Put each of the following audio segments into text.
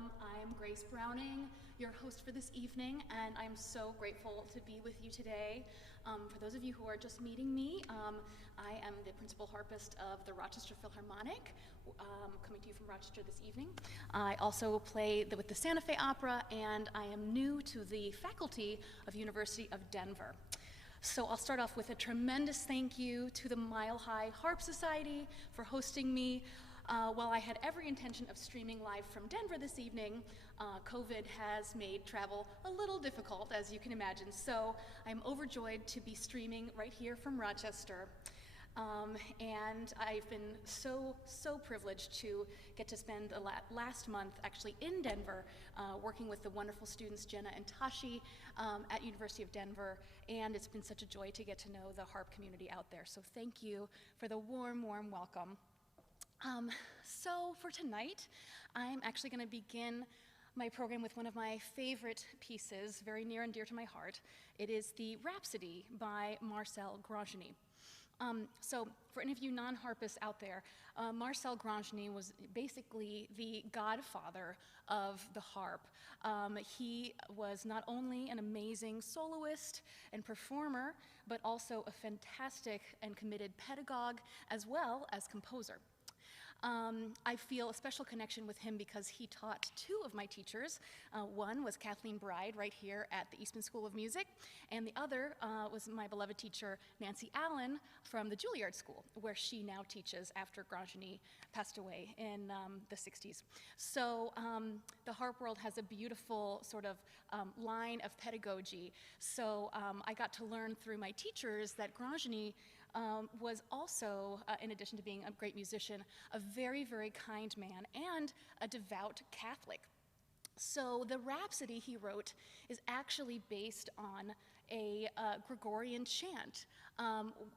I'm Grace Browning, your host for this evening, and I'm so grateful to be with you today. For those of you who are just meeting me, I am the principal harpist of the Rochester Philharmonic, coming to you from Rochester this evening. I also play with the Santa Fe Opera, and I am new to the faculty of University of Denver. So I'll start off with a tremendous thank you to the Mile High Harp Society for hosting me. While I had every intention of streaming live from Denver this evening, COVID has made travel a little difficult, as you can imagine. So I'm overjoyed to be streaming right here from Rochester. And I've been so privileged to get to spend the last month actually in Denver, working with the wonderful students Jenna and Tashi at University of Denver. And it's been such a joy to get to know the harp community out there. So thank you for the warm welcome. So for tonight, I'm actually going to begin my program with one of my favorite pieces, very near and dear to my heart. It is the Rhapsody by Marcel Grangeny. So for any of you non-harpists out there, Marcel Grangeny was basically the godfather of the harp. He was not only an amazing soloist and performer, but also a fantastic and committed pedagogue as well as composer. I feel a special connection with him because he taught two of my teachers. One was Kathleen Bride right here at the Eastman School of Music, and the other was my beloved teacher, Nancy Allen, from the Juilliard School, where she now teaches after Grangeny passed away in the 60s. So the harp world has a beautiful sort of line of pedagogy. So I got to learn through my teachers that Grangeny was also, in addition to being a great musician, a very kind man and a devout Catholic. So the Rhapsody he wrote is actually based on a Gregorian chant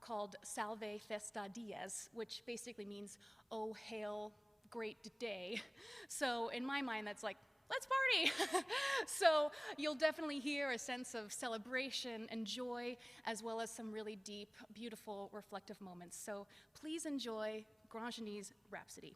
called Salve Festa Dies, which basically means, "Oh, hail, great day." So in my mind, that's like, let's party! So you'll definitely hear a sense of celebration and joy, as well as some really deep, beautiful, reflective moments. So please enjoy Grangeny's Rhapsody.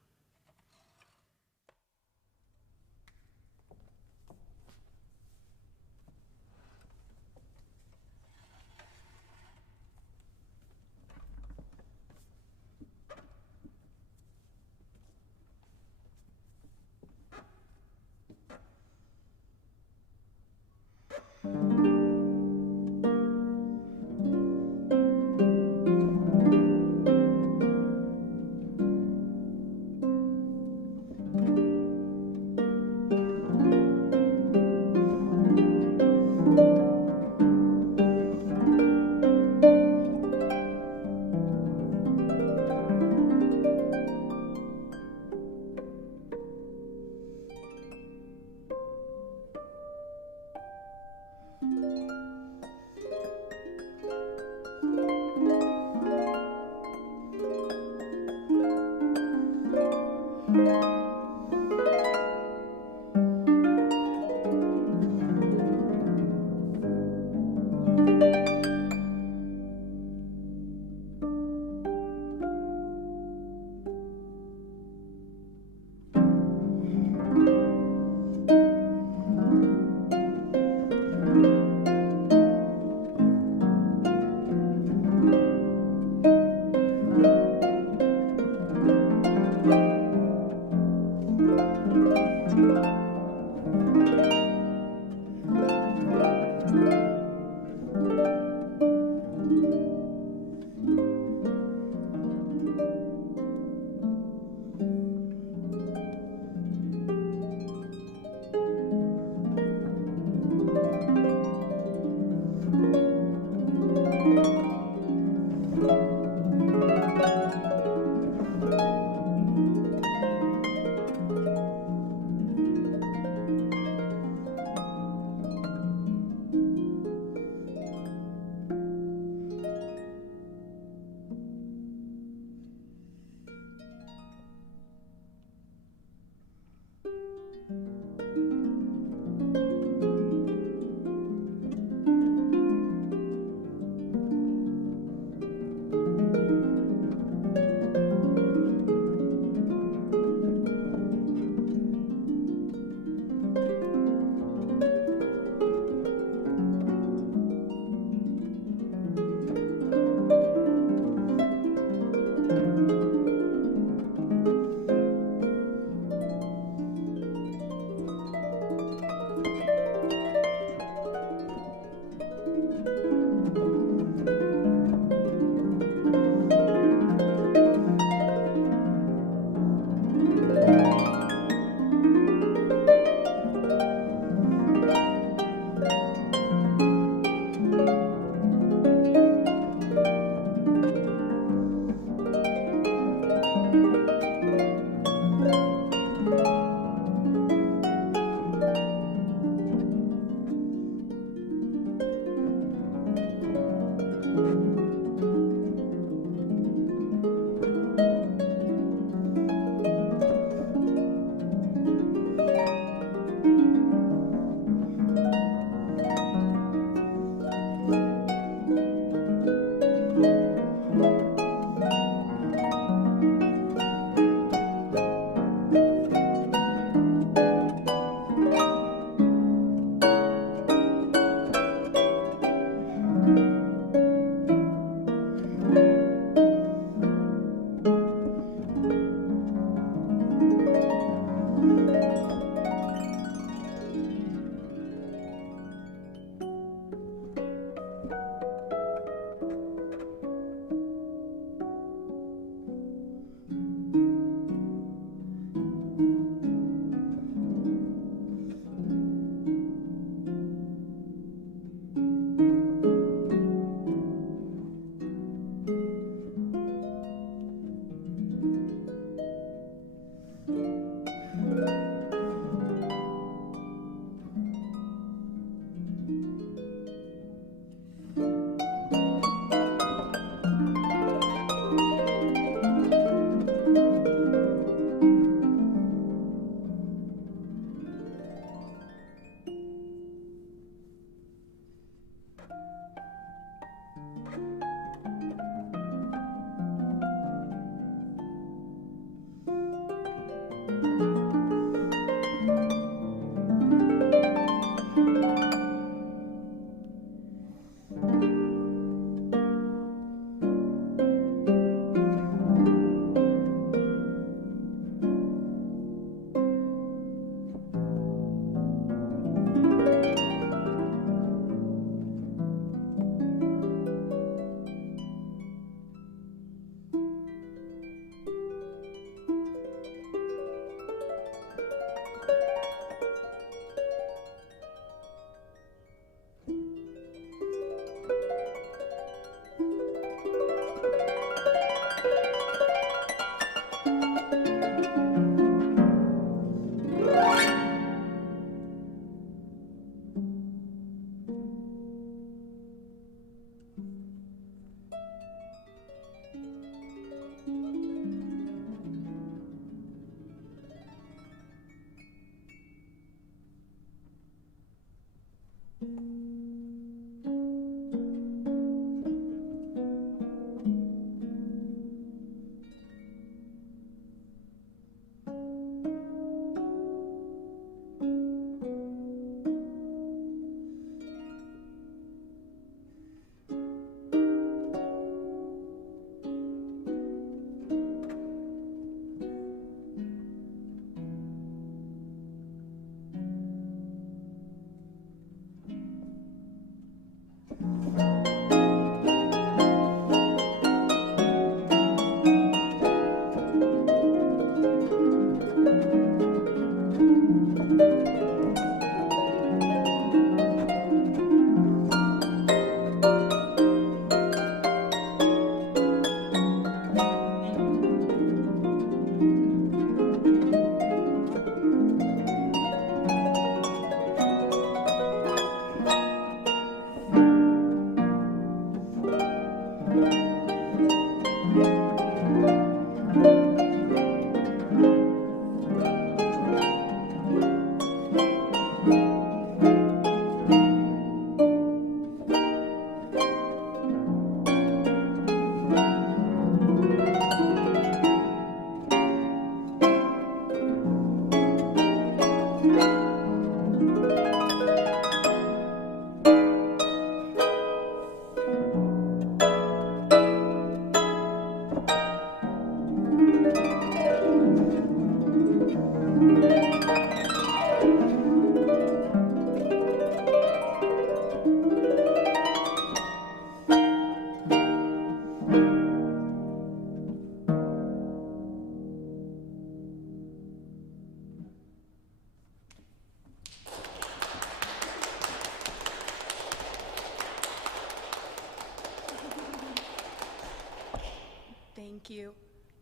Thank you.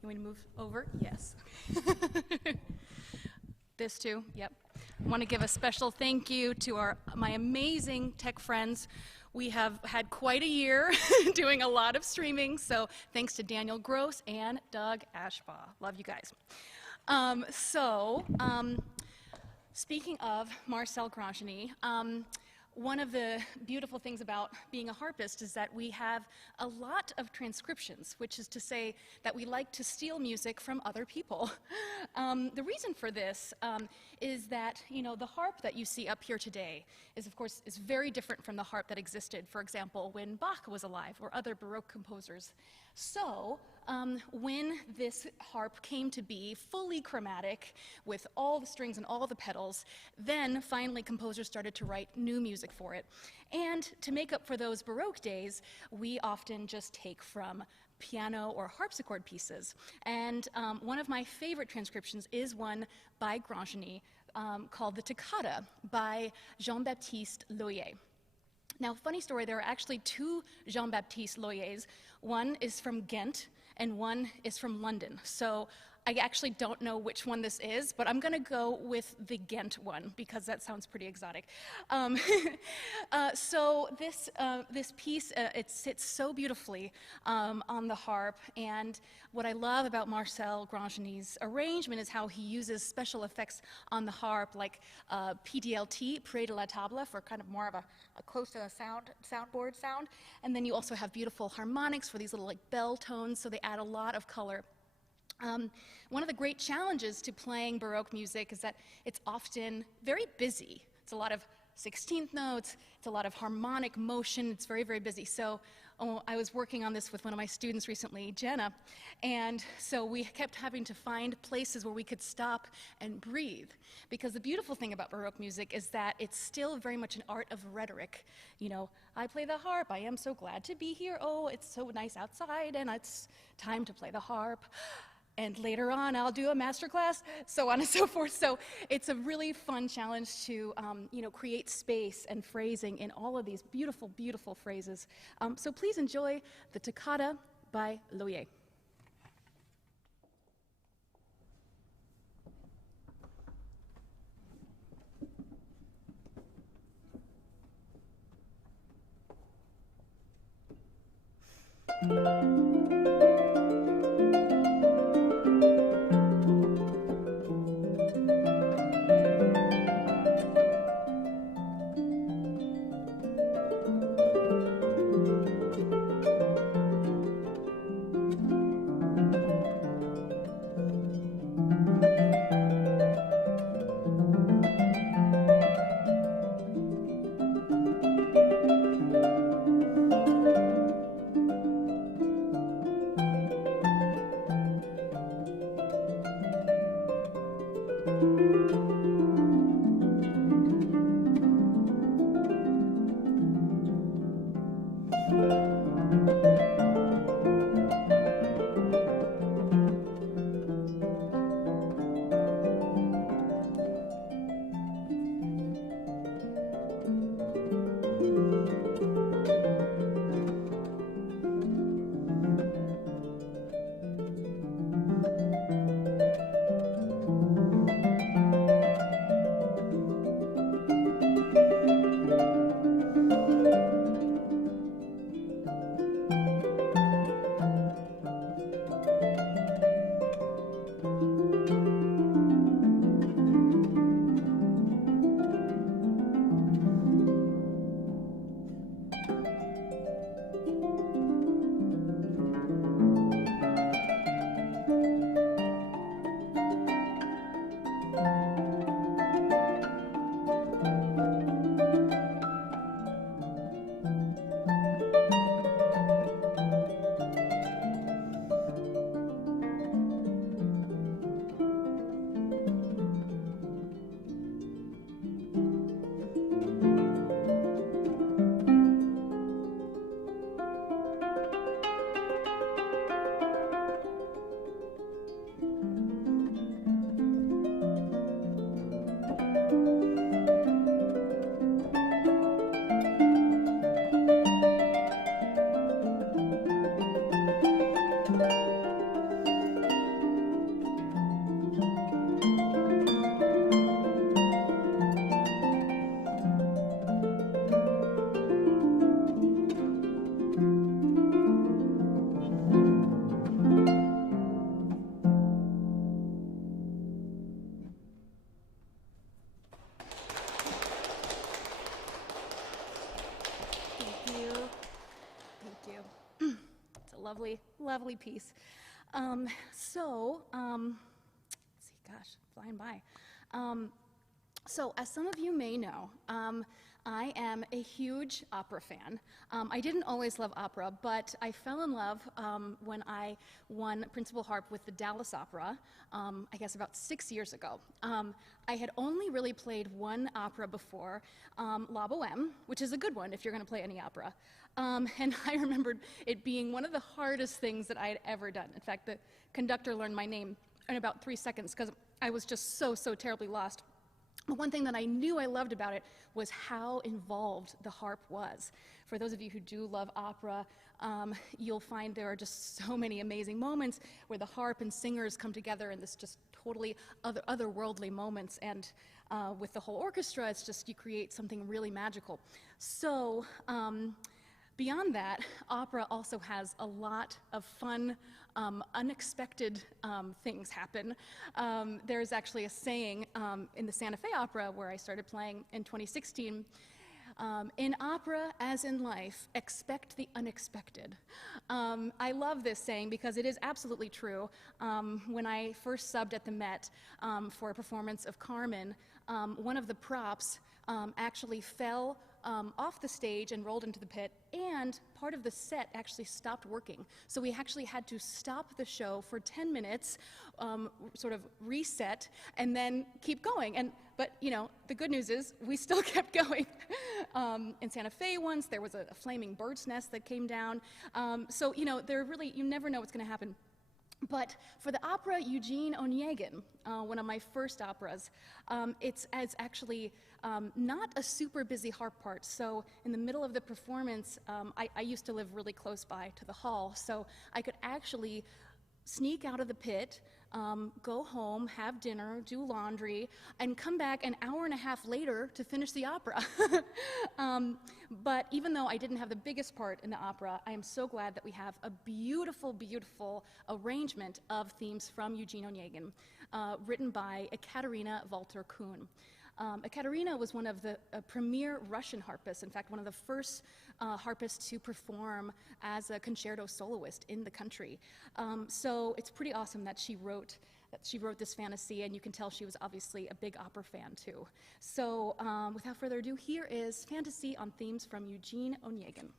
You want me to move over? Yes. This too, yep. I want to give a special thank you to my amazing tech friends. We have had quite a year doing a lot of streaming, so thanks to Daniel Gross and Doug Ashbaugh. Love you guys. Speaking of Marcel Grangeny, one of the beautiful things about being a harpist is that we have a lot of transcriptions, which is to say that we like to steal music from other people. The reason for this is that, you know, the harp that you see up here today is, of course, is very different from the harp that existed, for example, when Bach was alive or other Baroque composers. So, when this harp came to be fully chromatic with all the strings and all the pedals, then finally composers started to write new music for it. And to make up for those Baroque days, we often just take from piano or harpsichord pieces. And one of my favorite transcriptions is one by Grandgeny called the Toccata by Jean-Baptiste Loyer. Now, funny story, there are actually two Jean-Baptiste Loyers. One is from Ghent, and one is from London. So I actually don't know which one this is, but I'm gonna go with the Ghent one because that sounds pretty exotic. So this piece, it sits so beautifully on the harp, and what I love about Marcel Grandgeny's arrangement is how he uses special effects on the harp, like PDLT, près de la table, for kind of more of a close to the soundboard sound, and then you also have beautiful harmonics for these little like bell tones, so they add a lot of color. One of the great challenges to playing Baroque music is that it's often very busy. It's a lot of 16th notes, it's a lot of harmonic motion, it's very, very busy. So I was working on this with one of my students recently, Jenna, and so we kept having to find places where we could stop and breathe. Because the beautiful thing about Baroque music is that it's still very much an art of rhetoric. You know, I play the harp, I am so glad to be here, oh, it's so nice outside, and it's time to play the harp. And later on, I'll do a master class, so on and so forth. So it's a really fun challenge to, you know, create space and phrasing in all of these beautiful, beautiful phrases. So please enjoy the Toccata by Loyer. Lovely, lovely piece. Let's see, gosh, flying by. So, as some of you may know, I am a huge opera fan. I didn't always love opera, but I fell in love when I won principal harp with the Dallas Opera, I guess about 6 years ago. I had only really played one opera before, La Boheme, which is a good one if you're going to play any opera. And I remembered it being one of the hardest things that I had ever done. In fact, the conductor learned my name in about 3 seconds because I was just so terribly lost. But one thing that I knew I loved about it was how involved the harp was. For those of you who do love opera, you'll find there are just so many amazing moments where the harp and singers come together in this just totally otherworldly moments. And with the whole orchestra, it's just you create something really magical. So beyond that, opera also has a lot of fun, unexpected things happen. There's actually a saying in the Santa Fe Opera, where I started playing in 2016, in opera, as in life, expect the unexpected. I love this saying because it is absolutely true. When I first subbed at the Met for a performance of Carmen, one of the props actually fell off the stage and rolled into the pit, and part of the set actually stopped working. So we actually had to stop the show for 10 minutes, sort of reset, and then keep going. But you know, the good news is we still kept going. In Santa Fe once, there was a flaming bird's nest that came down. So you know, you never know what's going to happen. But for the opera Eugene Onegin, one of my first operas, it's actually not a super busy harp part. So in the middle of the performance, I used to live really close by to the hall, so I could actually sneak out of the pit, go home, have dinner, do laundry, and come back an hour and a half later to finish the opera. But even though I didn't have the biggest part in the opera, I am so glad that we have a beautiful, beautiful arrangement of themes from Eugene Onegin, written by Ekaterina Walter-Kuhn. Ekaterina was one of the premier Russian harpists, in fact, one of the first harpists to perform as a concerto soloist in the country. So it's pretty awesome that she wrote this fantasy, and you can tell she was obviously a big opera fan too. So without further ado, here is Fantasy on Themes from Eugene Onegin.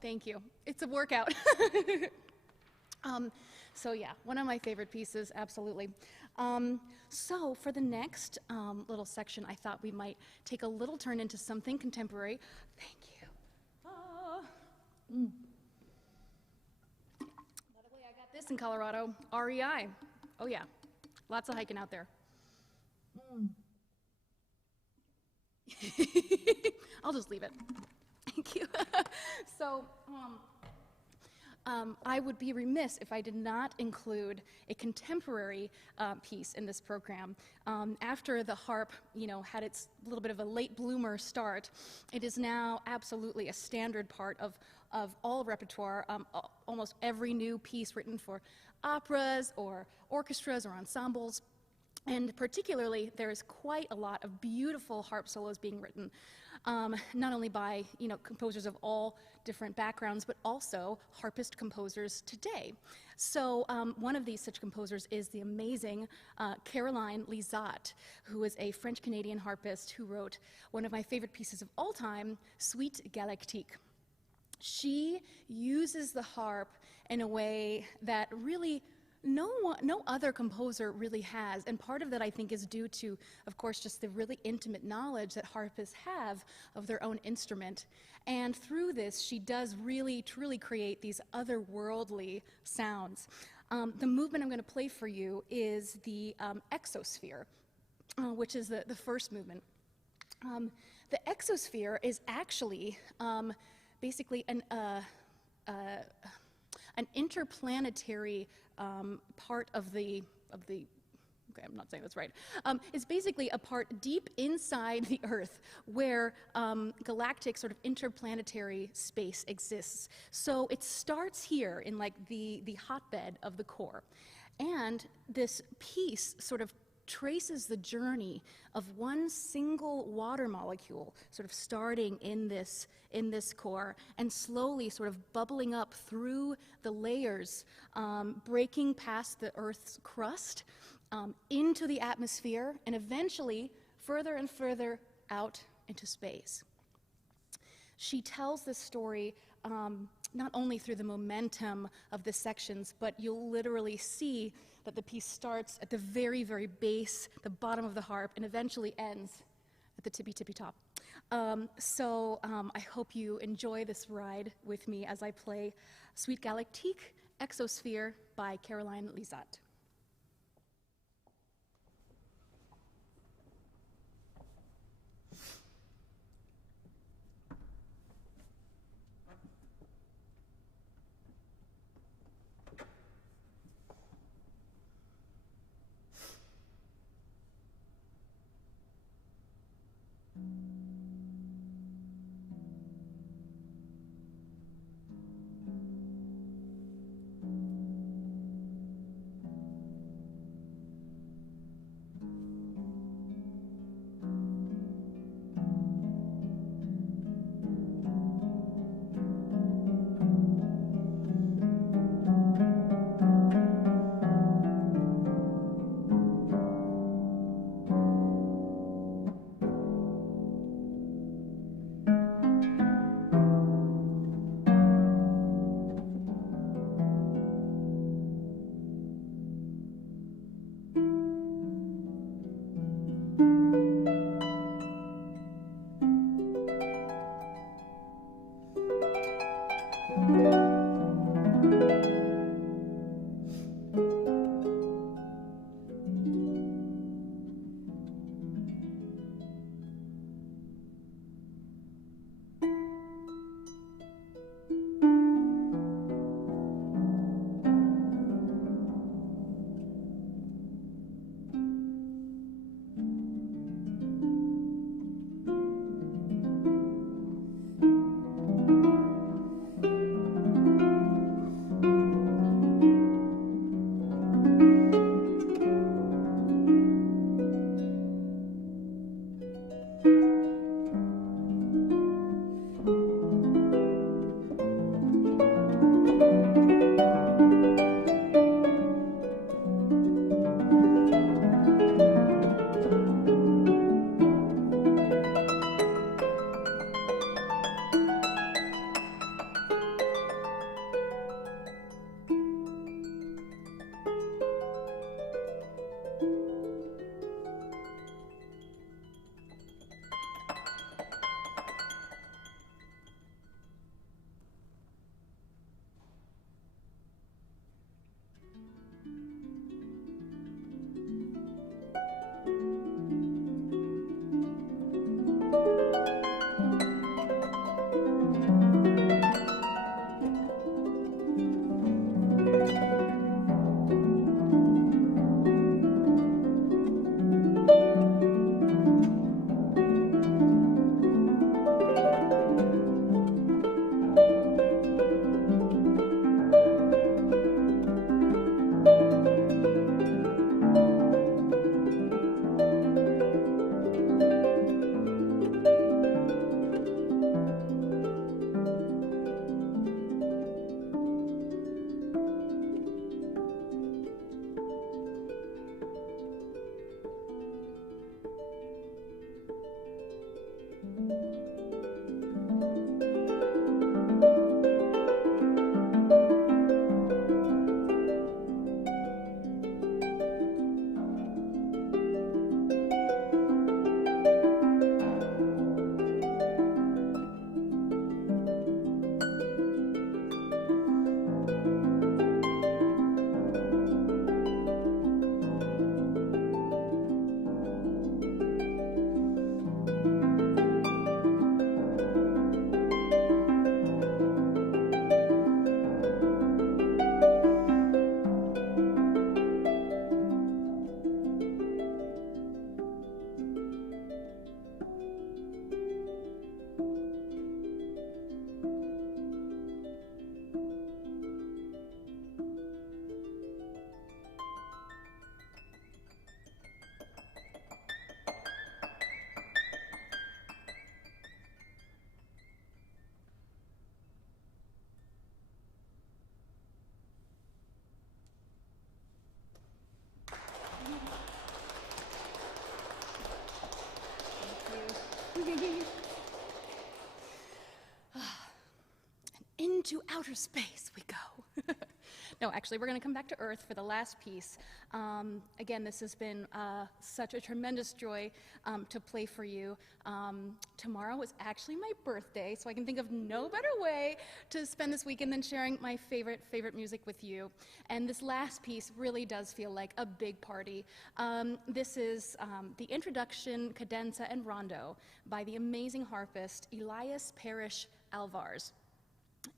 Thank you. It's a workout. So yeah, one of my favorite pieces, absolutely. So for the next little section, I thought we might take a little turn into something contemporary. Thank you. Luckily, I got this in Colorado, REI. Oh yeah, lots of hiking out there. I'll just leave it. Thank you. So, I would be remiss if I did not include a contemporary piece in this program. After the harp, had its little bit of a late bloomer start, it is now absolutely a standard part of all repertoire. Almost every new piece written for operas or orchestras or ensembles. And particularly, there is quite a lot of beautiful harp solos being written, not only by composers of all different backgrounds, but also harpist composers today. So one of these such composers is the amazing Caroline Lisat, who is a French-Canadian harpist who wrote one of my favorite pieces of all time, Suite Galactique. She uses the harp in a way that really no other composer really has, and part of that I think is due to, of course, just the really intimate knowledge that harpists have of their own instrument. And through this, she does really, truly create these otherworldly sounds. The movement I'm going to play for you is the exosphere, which is the first movement. The exosphere is actually basically an interplanetary part of the, okay, I'm not saying that's right. It's basically a part deep inside the Earth where galactic sort of interplanetary space exists. So it starts here in like the hotbed of the core. And this piece sort of traces the journey of one single water molecule sort of starting in this core and slowly sort of bubbling up through the layers, breaking past the Earth's crust into the atmosphere and eventually further and further out into space. She tells this story not only through the momentum of the sections, but you'll literally see that the piece starts at the very, very base, the bottom of the harp, and eventually ends at the tippy, tippy top. So I hope you enjoy this ride with me as I play Suite Galactique, Exosphere by Caroline Lisat. into outer space we go. No, actually, we're going to come back to Earth for the last piece. Again, this has been such a tremendous joy to play for you. Tomorrow is actually my birthday, so I can think of no better way to spend this weekend than sharing my favorite music with you. And this last piece really does feel like a big party. This is the introduction, cadenza, and rondo by the amazing harpist Elias Parrish Alvarez.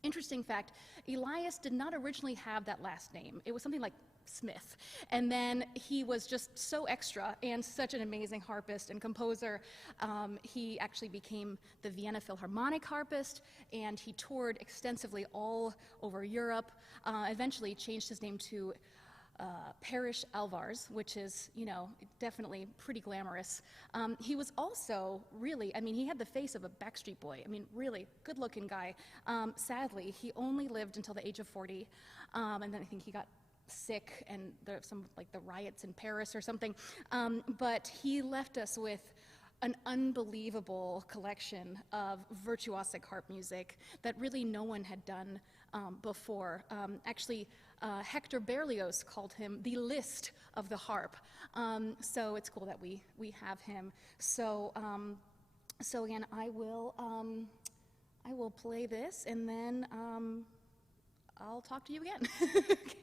Interesting fact, Elias did not originally have that last name. It was something like Smith. And then he was just so extra and such an amazing harpist and composer. He actually became the Vienna Philharmonic harpist, and he toured extensively all over Europe. Eventually changed his name to Parrish Alvarez, which is, you know, definitely pretty glamorous. He was also really, I mean, he had the face of a Backstreet Boy. I mean, really good-looking guy. Sadly, he only lived until the age of 40, and then I think he got sick and there some like the riots in Paris or something. But he left us with an unbelievable collection of virtuosic harp music that really no one had done before. Actually, Hector Berlioz called him the Liszt of the harp. So it's cool that we have him. So so again, I will play this, and then I'll talk to you again. Okay.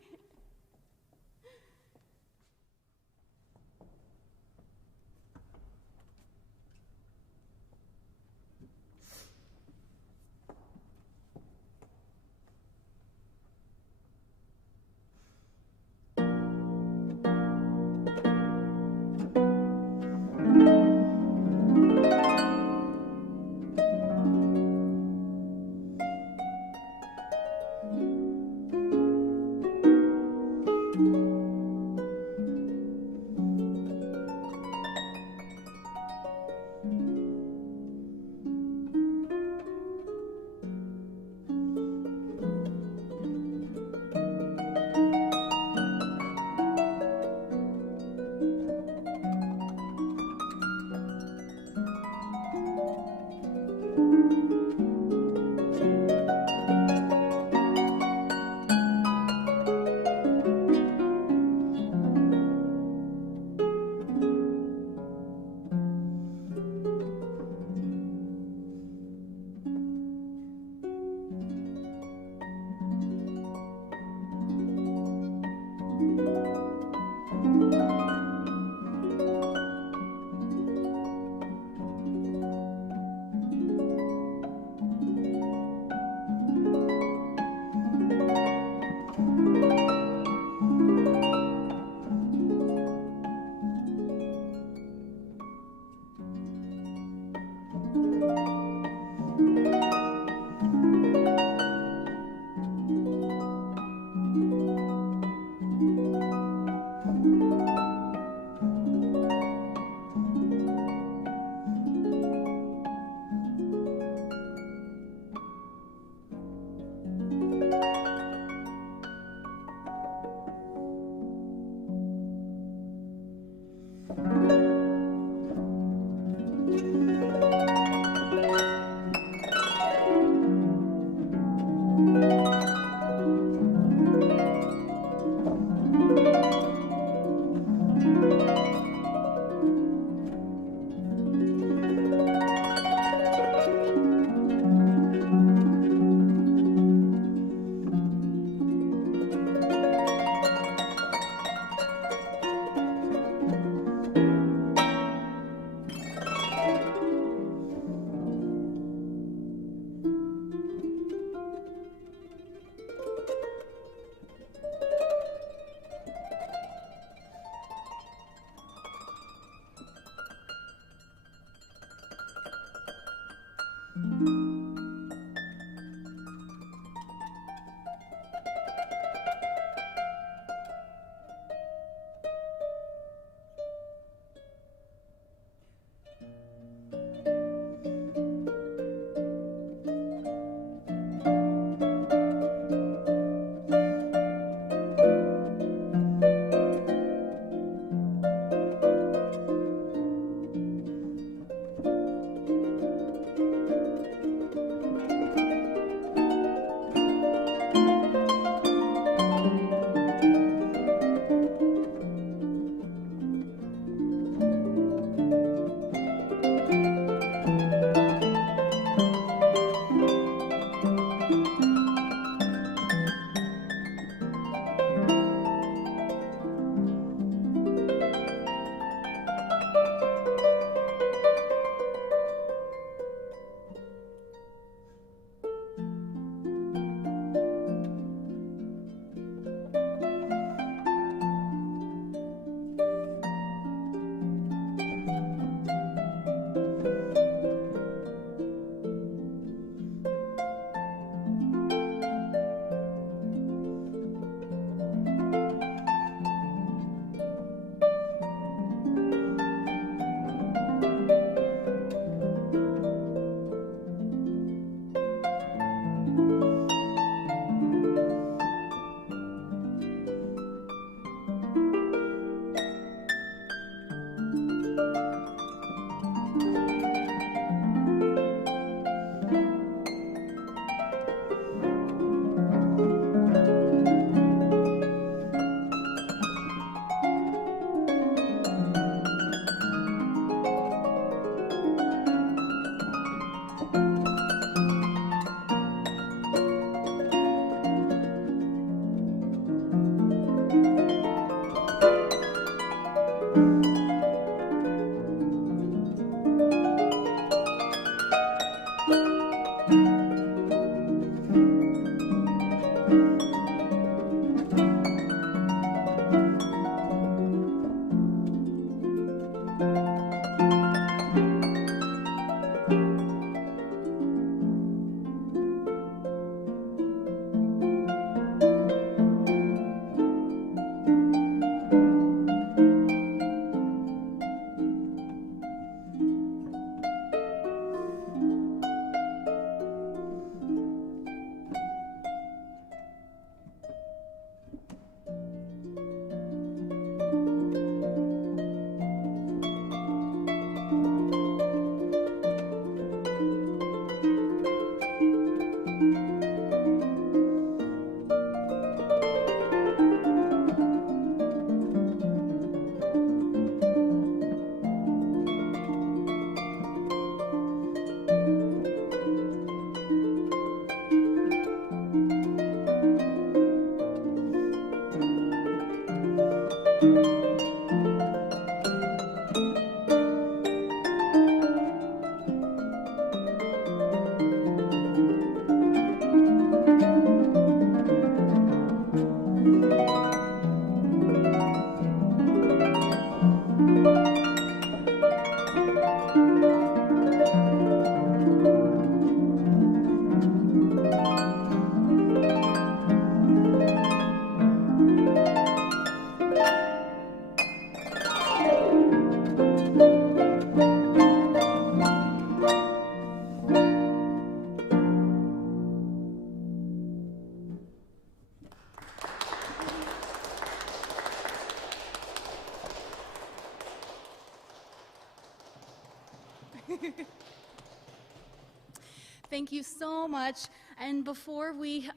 Thank you so much. And before we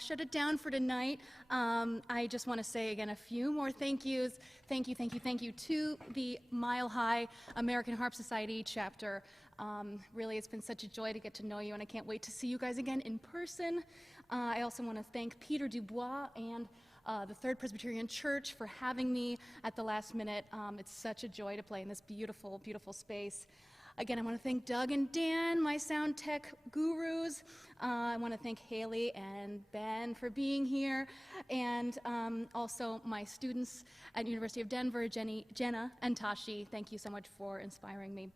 shut it down for tonight, I just want to say again a few more thank yous. Thank you to the Mile High American Harp Society chapter. Really, it's been such a joy to get to know you, and I can't wait to see you guys again in person. I also want to thank Peter Dubois and the Third Presbyterian Church for having me at the last minute. It's such a joy to play in this beautiful, beautiful space. Again, I want to thank Doug and Dan, my sound tech gurus. I want to thank Haley and Ben for being here, and also my students at University of Denver, Jenna and Tashi. Thank you so much for inspiring me.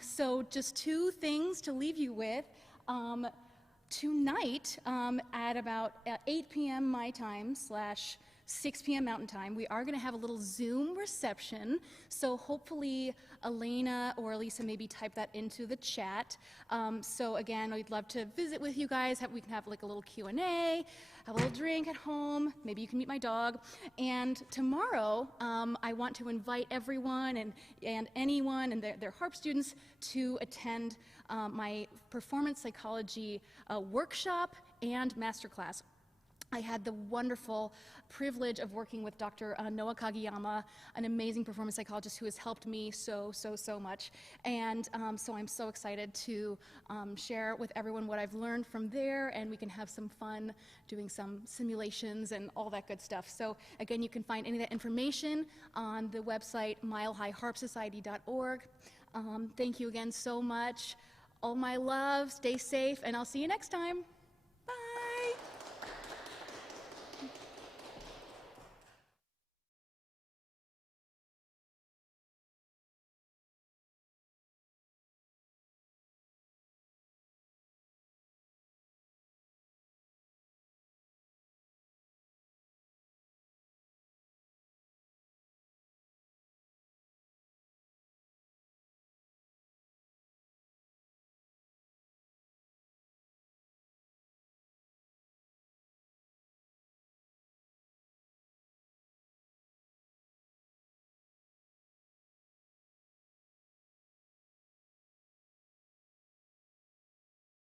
So just two things to leave you with. Tonight, at about 8 p.m. my time / 6 p.m. Mountain Time, we are going to have a little Zoom reception, so hopefully Elena or Elisa maybe type that into the chat. So again, we'd love to visit with you guys. We can have like a little Q&A, have a little drink at home, maybe you can meet my dog. And tomorrow, I want to invite everyone and anyone and their harp students to attend my performance psychology workshop and masterclass. I had the wonderful privilege of working with Dr. Noah Kageyama, an amazing performance psychologist who has helped me so much. And so I'm so excited to share with everyone what I've learned from there, and we can have some fun doing some simulations and all that good stuff. So again, you can find any of that information on the website milehighharpsociety.org. Thank you again so much. All my love, stay safe, and I'll see you next time.